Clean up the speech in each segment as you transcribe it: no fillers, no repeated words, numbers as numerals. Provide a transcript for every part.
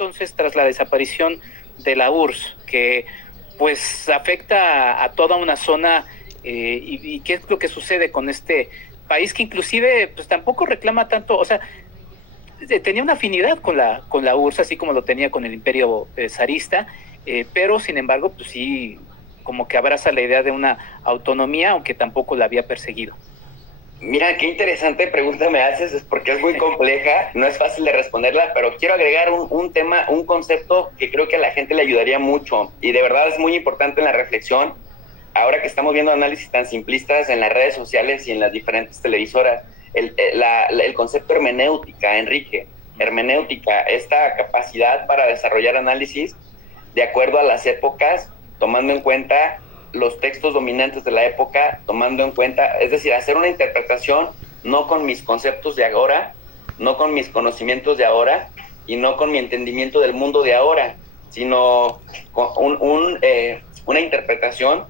entonces tras la desaparición de la URSS, que pues afecta a toda una zona, y qué es lo que sucede con este país que inclusive pues tampoco reclama tanto, o sea, tenía una afinidad con la URSS, así como lo tenía con el imperio zarista, pero sin embargo, pues sí, como que abraza la idea de una autonomía, aunque tampoco la había perseguido. Mira, qué interesante pregunta me haces, es porque es muy compleja, no es fácil de responderla, pero quiero agregar un tema, un concepto que creo que a la gente le ayudaría mucho y de verdad es muy importante en la reflexión, ahora que estamos viendo análisis tan simplistas en las redes sociales y en las diferentes televisoras, el concepto hermenéutica, Enrique, hermenéutica, esta capacidad para desarrollar análisis de acuerdo a las épocas, tomando en cuenta los textos dominantes de la época, tomando en cuenta, es decir, hacer una interpretación no con mis conceptos de ahora, no con mis conocimientos de ahora y no con mi entendimiento del mundo de ahora, sino con una interpretación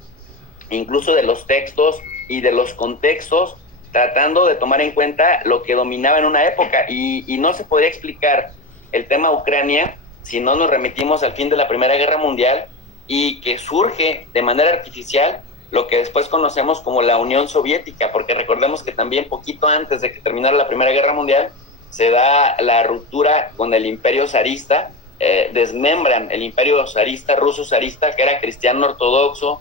incluso de los textos y de los contextos, tratando de tomar en cuenta lo que dominaba en una época. Y no se podría explicar el tema Ucrania si no nos remitimos al fin de la Primera Guerra Mundial y que surge de manera artificial lo que después conocemos como la Unión Soviética, porque recordemos que también poquito antes de que terminara la Primera Guerra Mundial se da la ruptura con el imperio zarista, desmembran el imperio zarista, ruso zarista, que era cristiano ortodoxo,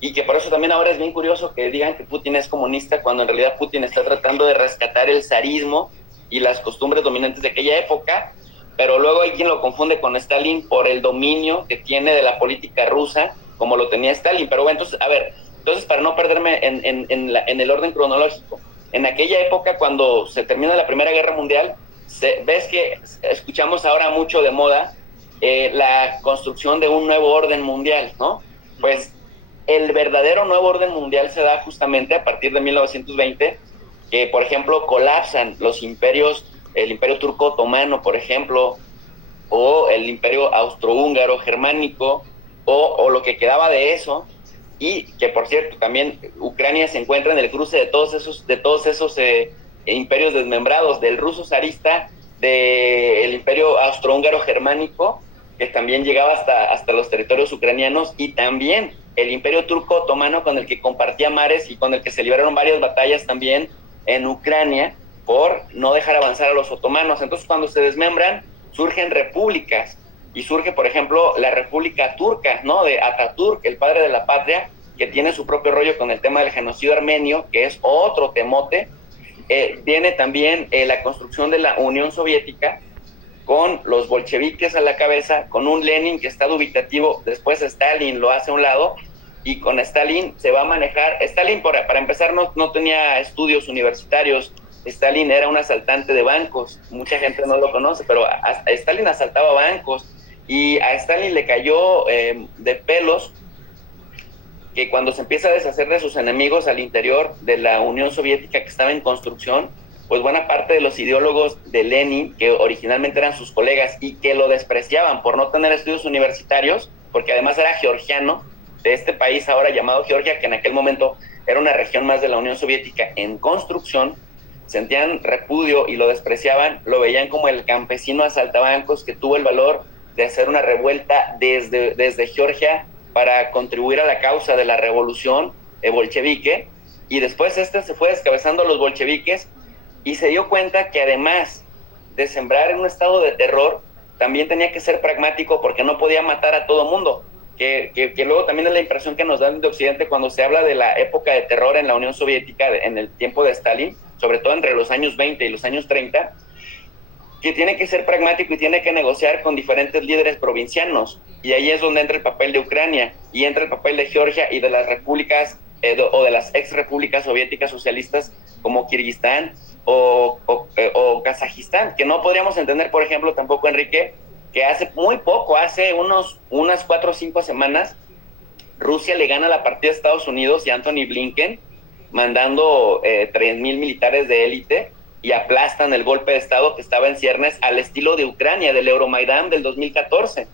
y que por eso también ahora es bien curioso que digan que Putin es comunista cuando en realidad Putin está tratando de rescatar el zarismo y las costumbres dominantes de aquella época, pero luego hay quien lo confunde con Stalin por el dominio que tiene de la política rusa, como lo tenía Stalin. Pero bueno, entonces, a ver, entonces para no perderme en el orden cronológico, en aquella época cuando se termina la Primera Guerra Mundial, ves que escuchamos ahora mucho de moda la construcción de un nuevo orden mundial, ¿no? Pues el verdadero nuevo orden mundial se da justamente a partir de 1920, que por ejemplo colapsan los imperios, el imperio turco otomano, por ejemplo, o el imperio austrohúngaro germánico, o lo que quedaba de eso, y que por cierto también Ucrania se encuentra en el cruce de todos esos imperios desmembrados, del ruso zarista, del imperio austrohúngaro germánico, que también llegaba hasta los territorios ucranianos, y también el imperio turco otomano, con el que compartía mares y con el que se libraron varias batallas también en Ucrania por no dejar avanzar a los otomanos. Entonces cuando se desmembran surgen repúblicas, y surge por ejemplo la República Turca, ¿no?, de Atatürk, el padre de la patria, que tiene su propio rollo con el tema del genocidio armenio, que es otro temote. Viene también la construcción de la Unión Soviética, con los bolcheviques a la cabeza, con un Lenin que está dubitativo, después Stalin lo hace a un lado, y con Stalin se va a manejar. Stalin, para empezar, no tenía estudios universitarios. Stalin era un asaltante de bancos, mucha gente no lo conoce, pero Stalin asaltaba bancos, y a Stalin le cayó de pelos que cuando se empieza a deshacer de sus enemigos al interior de la Unión Soviética que estaba en construcción, pues buena parte de los ideólogos de Lenin, que originalmente eran sus colegas y que lo despreciaban por no tener estudios universitarios, porque además era georgiano, de este país ahora llamado Georgia, que en aquel momento era una región más de la Unión Soviética en construcción, sentían repudio y lo despreciaban, lo veían como el campesino asaltabancos que tuvo el valor de hacer una revuelta desde Georgia para contribuir a la causa de la revolución bolchevique, y después se fue descabezando a los bolcheviques y se dio cuenta que además de sembrar en un estado de terror, también tenía que ser pragmático porque no podía matar a todo mundo, que luego también es la impresión que nos dan de Occidente cuando se habla de la época de terror en la Unión Soviética en el tiempo de Stalin, sobre todo entre los años 20 y los años 30, que tiene que ser pragmático y tiene que negociar con diferentes líderes provincianos, y ahí es donde entra el papel de Ucrania y entra el papel de Georgia y de las repúblicas o de las ex repúblicas soviéticas socialistas como Kirguistán o Kazajistán, que no podríamos entender, por ejemplo, tampoco, Enrique, que hace muy poco, hace unas 4 o 5 semanas, Rusia le gana la partida a Estados Unidos y Anthony Blinken mandando 3,000 militares de élite, y aplastan el golpe de Estado que estaba en ciernes al estilo de Ucrania, del Euromaidán del 2014.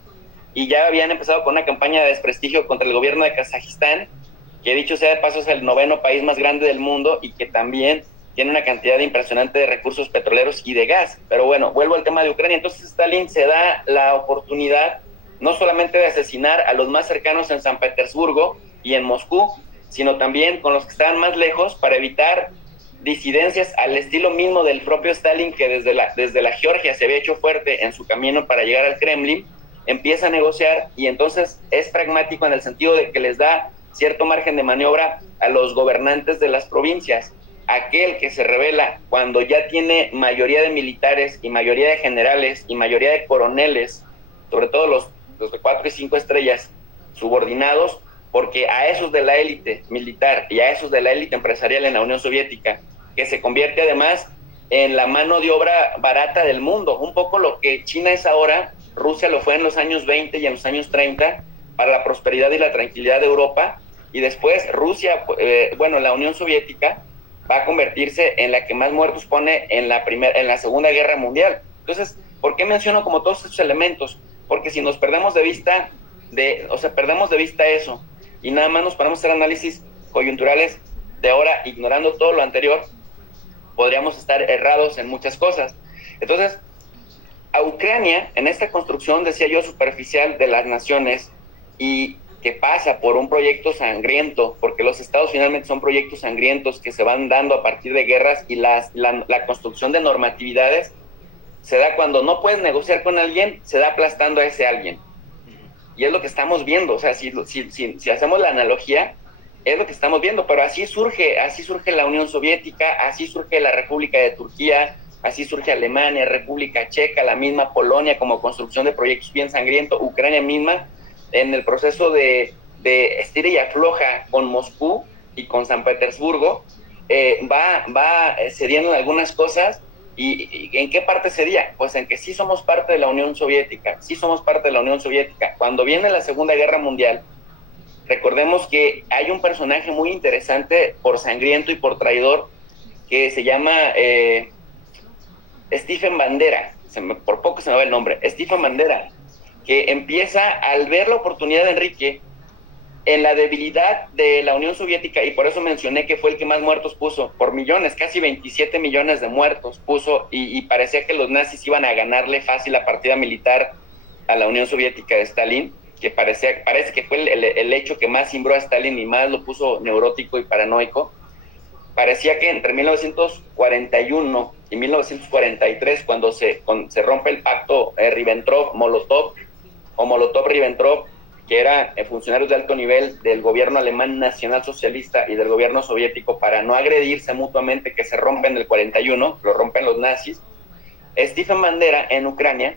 Y ya habían empezado con una campaña de desprestigio contra el gobierno de Kazajistán, que dicho sea de paso es el 9º país más grande del mundo y que también tiene una cantidad impresionante de recursos petroleros y de gas. Pero bueno, vuelvo al tema de Ucrania. Entonces Stalin se da la oportunidad no solamente de asesinar a los más cercanos en San Petersburgo y en Moscú, sino también con los que estaban más lejos para evitar disidencias al estilo mismo del propio Stalin, que desde la Georgia se había hecho fuerte en su camino para llegar al Kremlin. Empieza a negociar y entonces es pragmático en el sentido de que les da cierto margen de maniobra a los gobernantes de las provincias. Aquel que se revela cuando ya tiene mayoría de militares y mayoría de generales y mayoría de coroneles, sobre todo los de 4 y 5 estrellas subordinados, porque a esos de la élite militar y a esos de la élite empresarial en la Unión Soviética, que se convierte además en la mano de obra barata del mundo, un poco lo que China es ahora, Rusia lo fue en los años 20 y en los años 30 para la prosperidad y la tranquilidad de Europa, y después Rusia, la Unión Soviética va a convertirse en la que más muertos pone en la Segunda Guerra Mundial. Entonces, ¿por qué menciono como todos estos elementos? Porque si nos perdemos de vista eso y nada más nos ponemos a hacer análisis coyunturales de ahora, ignorando todo lo anterior, podríamos estar errados en muchas cosas. Entonces, a Ucrania, en esta construcción, decía yo, superficial de las naciones, y que pasa por un proyecto sangriento, porque los estados finalmente son proyectos sangrientos que se van dando a partir de guerras, y la construcción de normatividades se da cuando no puedes negociar con alguien, se da aplastando a ese alguien. Y es lo que estamos viendo, o sea, si hacemos la analogía, es lo que estamos viendo, pero así surge la Unión Soviética, así surge la República de Turquía, así surge Alemania, República Checa, la misma Polonia como construcción de proyectos bien sangriento, Ucrania misma, en el proceso de estira y afloja con Moscú y con San Petersburgo, va cediendo en algunas cosas. ¿Y en qué parte cedía? Pues en que sí somos parte de la Unión Soviética, Cuando viene la Segunda Guerra Mundial, recordemos que hay un personaje muy interesante, por sangriento y por traidor, que se llama Stephen Bandera, por poco se me va el nombre, Stephen Bandera, que empieza, al ver la oportunidad de Enrique en la debilidad de la Unión Soviética, y por eso mencioné que fue el que más muertos puso, por millones, casi 27 millones de muertos puso, y parecía que los nazis iban a ganarle fácil la partida militar a la Unión Soviética de Stalin, que parece que fue el hecho que más cimbró a Stalin y más lo puso neurótico y paranoico. Parecía que entre 1941 y 1943, cuando se rompe el pacto Ribbentrop-Molotov, o Molotov-Ribbentrop, que eran funcionarios de alto nivel del gobierno alemán nacionalsocialista y del gobierno soviético, para no agredirse mutuamente, que se rompen el 41, lo rompen los nazis. Stephen Bandera, en Ucrania,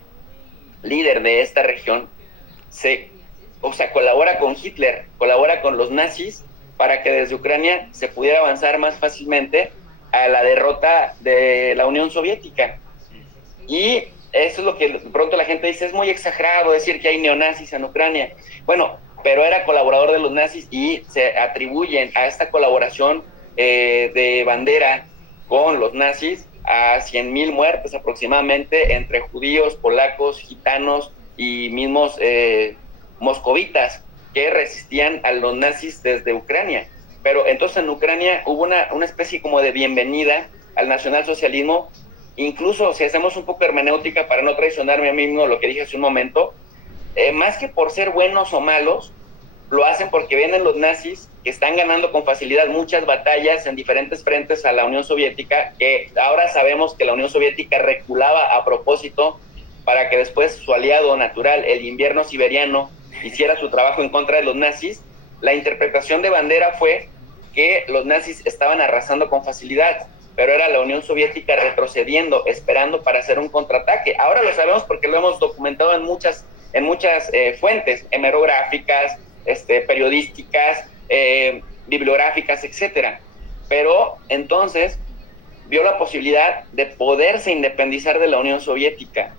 líder de esta región, colabora con Hitler, colabora con los nazis, para que desde Ucrania se pudiera avanzar más fácilmente a la derrota de la Unión Soviética. Y eso es lo que pronto la gente dice, es muy exagerado decir que hay neonazis en Ucrania. Bueno, pero era colaborador de los nazis, y se atribuyen a esta colaboración de Bandera con los nazis a 100,000 muertes aproximadamente, entre judíos, polacos, gitanos y mismos moscovitas, que resistían a los nazis desde Ucrania. Pero entonces en Ucrania hubo una especie como de bienvenida al nacionalsocialismo. Incluso si hacemos un poco de hermenéutica, para no traicionarme a mí mismo, lo que dije hace un momento, más que por ser buenos o malos, lo hacen porque ven en los nazis que están ganando con facilidad muchas batallas en diferentes frentes a la Unión Soviética, que ahora sabemos que la Unión Soviética reculaba a propósito para que después su aliado natural, el invierno siberiano, hiciera su trabajo en contra de los nazis. La interpretación de Bandera fue que los nazis estaban arrasando con facilidad, pero era la Unión Soviética retrocediendo, esperando para hacer un contraataque. Ahora lo sabemos porque lo hemos documentado en muchas fuentes hemerográficas, periodísticas, bibliográficas, etcétera. Pero entonces vio la posibilidad de poderse independizar de la Unión Soviética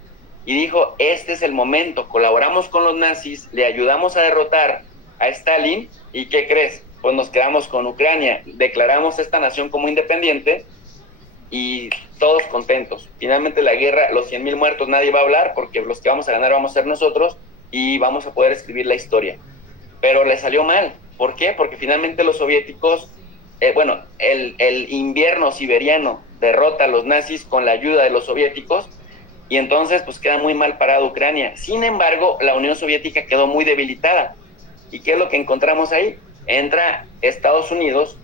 y dijo, este es el momento, colaboramos con los nazis, le ayudamos a derrotar a Stalin, ¿y qué crees? Pues nos quedamos con Ucrania, declaramos esta nación como independiente y todos contentos. Finalmente la guerra, los 100,000 muertos nadie va a hablar, porque los que vamos a ganar vamos a ser nosotros y vamos a poder escribir la historia. Pero le salió mal. ¿Por qué? Porque finalmente los soviéticos bueno, el invierno siberiano derrota a los nazis con la ayuda de los soviéticos, y entonces pues queda muy mal parada Ucrania. Sin embargo, la Unión Soviética quedó muy debilitada. ¿Y qué es lo que encontramos ahí? Entra Estados Unidos,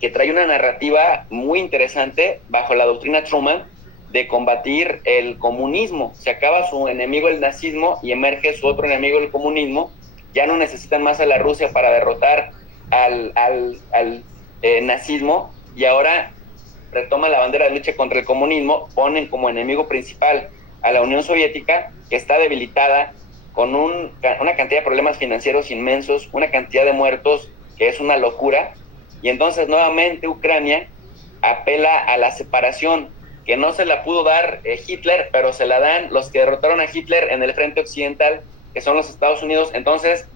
que trae una narrativa muy interesante bajo la doctrina Truman de combatir el comunismo. Se acaba su enemigo el nazismo y emerge su otro enemigo el comunismo. Ya no necesitan más a la Rusia para derrotar al nazismo, y ahora retoma la bandera de lucha contra el comunismo, ponen como enemigo principal a la Unión Soviética, que está debilitada, con una cantidad de problemas financieros inmensos, una cantidad de muertos que es una locura, y entonces nuevamente Ucrania apela a la separación, que no se la pudo dar Hitler, pero se la dan los que derrotaron a Hitler en el frente occidental, que son los Estados Unidos. Entonces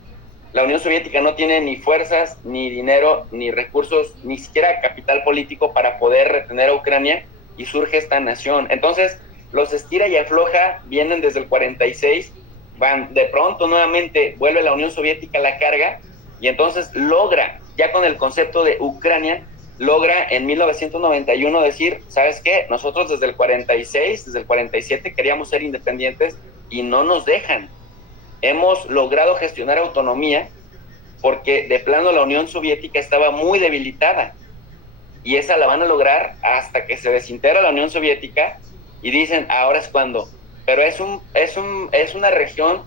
la Unión Soviética no tiene ni fuerzas, ni dinero, ni recursos, ni siquiera capital político para poder retener a Ucrania, y surge esta nación. Entonces, los estira y afloja vienen desde el 46, van de pronto nuevamente, vuelve la Unión Soviética a la carga, y entonces logra, ya con el concepto de Ucrania, logra en 1991 decir, ¿sabes qué? Nosotros desde el 46, desde el 47 queríamos ser independientes y no nos dejan. Hemos logrado gestionar autonomía porque de plano la Unión Soviética estaba muy debilitada, y esa la van a lograr hasta que se desintegra la Unión Soviética y dicen, ahora es cuando. Pero es una región,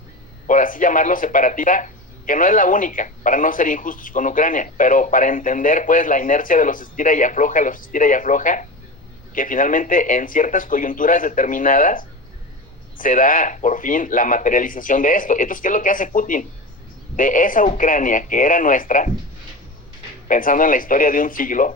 por así llamarlo, separatista, que no es la única, para no ser injustos con Ucrania, pero para entender pues la inercia de los estira y afloja, que finalmente en ciertas coyunturas determinadas se da por fin la materialización de esto. Entonces, ¿qué es lo que hace Putin? De esa Ucrania que era nuestra, pensando en la historia de un siglo,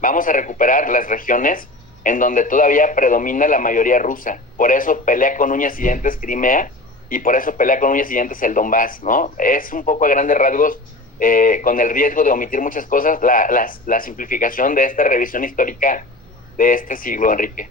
vamos a recuperar las regiones en donde todavía predomina la mayoría rusa. Por eso pelea con uñas y dientes Crimea, y por eso pelea con uñas y dientes el Donbass, ¿no? Es un poco a grandes rasgos, con el riesgo de omitir muchas cosas, la simplificación de esta revisión histórica de este siglo, Enrique.